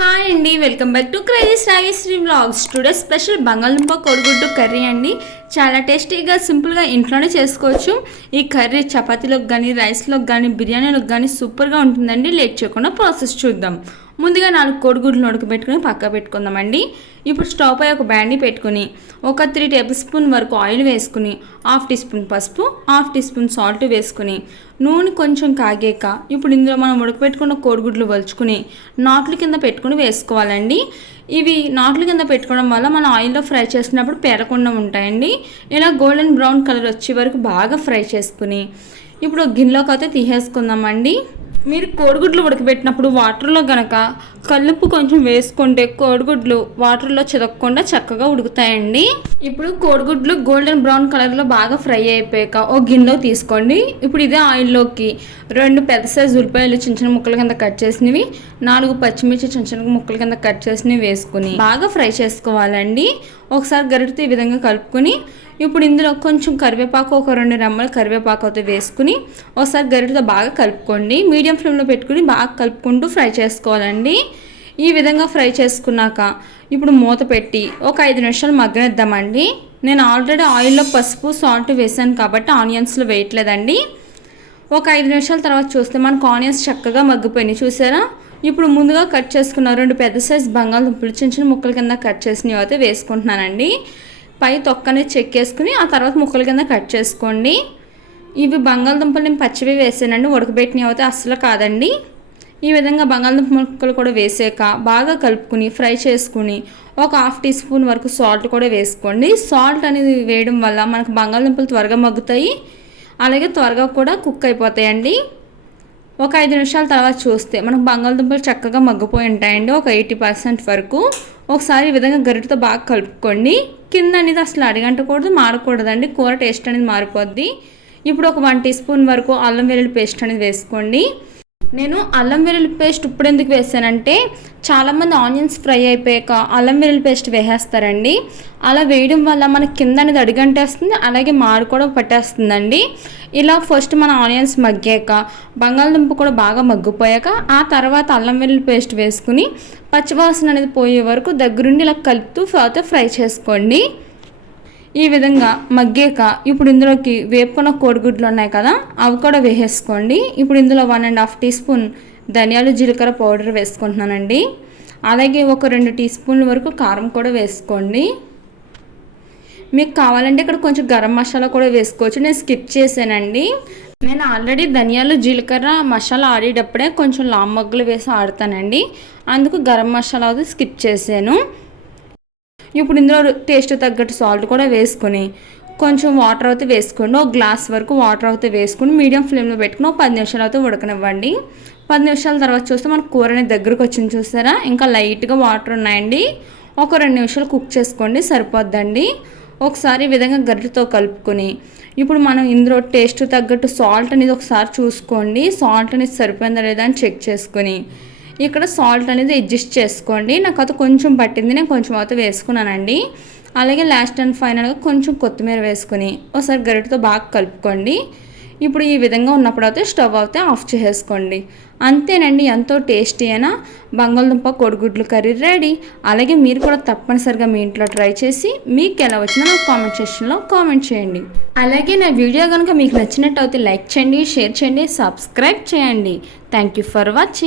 Hi అండి, welcome back to crazy Sravyasri vlogs. Today special బంగాళదుంప కోడిగుడ్డు కర్రీ అండి. చాలా టేస్టీగా సింపుల్గా ఇంట్లోనే చేసుకోవచ్చు. ఈ కర్రీ చపాతీలోకి కానీ రైస్లోకి కానీ బిర్యానీలోకి కానీ సూపర్గా ఉంటుందండి. లేట్ చేయకుండా ప్రాసెస్ చూద్దాం. ముందుగా 4 కోడిగుడ్లు ఉడకబెట్టుకుని పక్క పెట్టుకుందామండి. ఇప్పుడు స్టవ్ పై ఒక బ్యాండీ పెట్టుకుని ఒక 3 టేబుల్ స్పూన్ వరకు ఆయిల్ వేసుకుని 1/2 టీ స్పూన్ పసుపు 1/2 టీ స్పూన్ సాల్ట్ వేసుకుని నూనె కొంచెం కాగాక ఇప్పుడు ఇందులో మనం ఉడకబెట్టుకున్న కోడిగుడ్లు వలుచుకుని నాట్ల కింద పెట్టుకుని వేసుకోవాలండి. ఇవి నాట్ల కింద పెట్టుకోవడం వల్ల మనం ఆయిల్లో ఫ్రై చేసినప్పుడు పేరకుండా ఉంటాయండి. ఇలా గోల్డెన్ బ్రౌన్ కలర్ వచ్చే వరకు బాగా ఫ్రై చేసుకుని ఇప్పుడు గిన్నెలోకి అయితే తీసేసుకుందామండి. మీరు కోడిగుడ్లు ఉడకబెట్టినప్పుడు వాటర్లో గనక కల్లుప్పు కొంచెం వేసుకుంటే కోడిగుడ్లు వాటర్లో చితకకుండా చక్కగా ఉడుకుతాయండి. ఇప్పుడు కోడిగుడ్లు గోల్డెన్ బ్రౌన్ కలర్లో బాగా ఫ్రై అయిపోయాక ఓ గిన్నెలో తీసుకోండి. ఇప్పుడు ఇదే ఆయిల్లోకి 2 పెద్ద సైజు ఉల్లిపాయలు చిన్న చిన్న ముక్కల కింద కట్ చేసినవి, 4 పచ్చిమిర్చి చిన్న చిన్న ముక్కల కింద కట్ చేసినవి వేసుకుని బాగా ఫ్రై చేసుకోవాలండి. ఒకసారి గరిటెతో ఈ విధంగా కలుపుకొని ఇప్పుడు ఇందులో కొంచెం కరివేపాకు, ఒక 2 రెమ్మలు కరివేపాకు అయితే వేసుకుని ఒకసారి గరిటెతో బాగా కలుపుకోండి. మీడియం ఫ్లేమ్లో పెట్టుకుని బాగా కలుపుకుంటూ ఫ్రై చేసుకోవాలండి. ఈ విధంగా ఫ్రై చేసుకున్నాక ఇప్పుడు మూత పెట్టి ఒక 5 నిమిషాలు మగ్గనిద్దామండి. నేను ఆల్రెడీ ఆయిల్లో పసుపు సాల్ట్ వేసాను కాబట్టి ఆనియన్స్లో వేయట్లేదండి. ఒక 5 నిమిషాల తర్వాత చూస్తే మనకు ఆనియన్స్ చక్కగా మగ్గిపోయినాయి, చూసారా? ఇప్పుడు ముందుగా కట్ చేసుకున్న 2 పెద్ద సైజు బంగాళదుంపలు చిన్న చిన్న ముక్కల కింద కట్ చేసినవి అయితే వేసుకుంటున్నానండి. పై తొక్కని చెక్కేసుకుని ఆ తర్వాత ముక్కల కింద కట్ చేసుకోండి. ఇవి బంగాళదుంపలు నేను పచ్చివి వేసానండి, ఉడకబెట్టినవి అయితే అస్సలు కాదండి. ఈ విధంగా బంగాళదుంప ముక్కలు కూడా వేసాక బాగా కలుపుకుని ఫ్రై చేసుకుని ఒక 1/2 టీ స్పూన్ వరకు సాల్ట్ కూడా వేసుకోండి. సాల్ట్ అనేది వేయడం వల్ల మనకు బంగాళదుంపలు త్వరగా మగ్గుతాయి, అలాగే త్వరగా కూడా కుక్ అయిపోతాయండి. ఒక 5 నిమిషాల తర్వాత చూస్తే మనకు బంగాళదుంపలు చక్కగా మగ్గిపోయి ఉంటాయండి, ఒక 80% వరకు. ఒకసారి ఈ విధంగా గరిటెతో బాగా కలుపుకోండి. కింద అనేది అసలు అడిగంటకూడదు, మారకూడదండి, కూర టేస్ట్ అనేది మారిపోద్ది. ఇప్పుడు ఒక 1 టీ స్పూన్ వరకు అల్లం వెల్లుల్లి పేస్ట్ అనేది వేసుకోండి. నేను అల్లం వెల్లుల్లి పేస్ట్ ఇప్పుడు ఎందుకు వేసానంటే చాలామంది ఆనియన్స్ ఫ్రై అయిపోయాక అల్లం వెల్లుల్లి పేస్ట్ వేసేస్తారండి. అలా వేయడం వల్ల మనకి కింద అనేది అడిగంటేస్తుంది, అలాగే మాడు కూడా పట్టేస్తుందండి. ఇలా ఫస్ట్ మన ఆనియన్స్ మగ్గాక బంగాళదుంప కూడా బాగా మగ్గిపోయాక ఆ తర్వాత అల్లం వెల్లుల్లి పేస్ట్ వేసుకుని పచ్చివాసన అనేది పోయే వరకు దగ్గరుండి ఇలా కలుపుతూ ఫ్రై చేసుకోండి. ఈ విధంగా మగ్గాక ఇప్పుడు ఇందులోకి వేపుకున్న కోడిగుడ్లు ఉన్నాయి కదా, అవి కూడా వేసేసుకోండి. ఇప్పుడు ఇందులో 1.5 టీ స్పూన్ ధనియాలు జీలకర్ర పౌడర్ వేసుకుంటున్నానండి. అలాగే ఒక 2 టీ స్పూన్ల వరకు కారం కూడా వేసుకోండి. మీకు కావాలంటే ఇక్కడ కొంచెం గరం మసాలా కూడా వేసుకోవచ్చు, నేను స్కిప్ చేశానండి. నేను ఆల్రెడీ ధనియాలు జీలకర్ర మసాలా ఆడేటప్పుడే కొంచెం లామ్మగ్గులు వేసి ఆడతానండి, అందుకు గరం మసాలా అది స్కిప్ చేశాను. ఇప్పుడు ఇందులో టేస్ట్ తగ్గట్టు సాల్ట్ కూడా వేసుకొని కొంచెం వాటర్ అయితే వేసుకోండి. ఒక గ్లాస్ వరకు వాటర్ అయితే వేసుకుని మీడియం ఫ్లేమ్లో పెట్టుకుని 10 నిమిషాలు అయితే ఉడకనివ్వండి. 10 నిమిషాల తర్వాత చూస్తే మనకు కూర అనేది దగ్గరకు వచ్చింది, చూసారా? ఇంకా లైట్గా వాటర్ ఉన్నాయండి. ఒక 2 నిమిషాలు కుక్ చేసుకోండి, సరిపోద్దండి. ఒకసారి ఈ విధంగా గరిటెతో కలుపుకొని ఇప్పుడు మనం ఇందులో టేస్ట్ తగ్గట్టు సాల్ట్ అనేది ఒకసారి చూసుకోండి. సాల్ట్ అనేది సరిపోయిందా లేదా అని చెక్ చేసుకొని ఇక్కడ సాల్ట్ అనేది అడ్జస్ట్ చేసుకోండి. నాకు అయితే కొంచెం పట్టింది, నేను కొంచెం అయితే వేసుకున్నానండి. అలాగే లాస్ట్ అండ్ ఫైనల్గా కొంచెం కొత్తిమీర వేసుకొని ఒకసారి గరిటెతో బాగా కలుపుకోండి. ఇప్పుడు ఈ విధంగా ఉన్నప్పుడు అయితే స్టవ్ అయితే ఆఫ్ చేసేసుకోండి. అంతేనండి, ఎంతో టేస్టీ అయినా బంగాళదుంప కోడిగుడ్లు కర్రీ రెడీ. అలాగే మీరు కూడా తప్పనిసరిగా మీ ఇంట్లో ట్రై చేసి మీకు ఎలా వచ్చినా నాకు కామెంట్ సెక్షన్లో కామెంట్ చేయండి. అలాగే నా వీడియో కనుక మీకు నచ్చినట్టు అయితే లైక్ చేయండి, షేర్ చేయండి, సబ్స్క్రైబ్ చేయండి. Thank you for watching.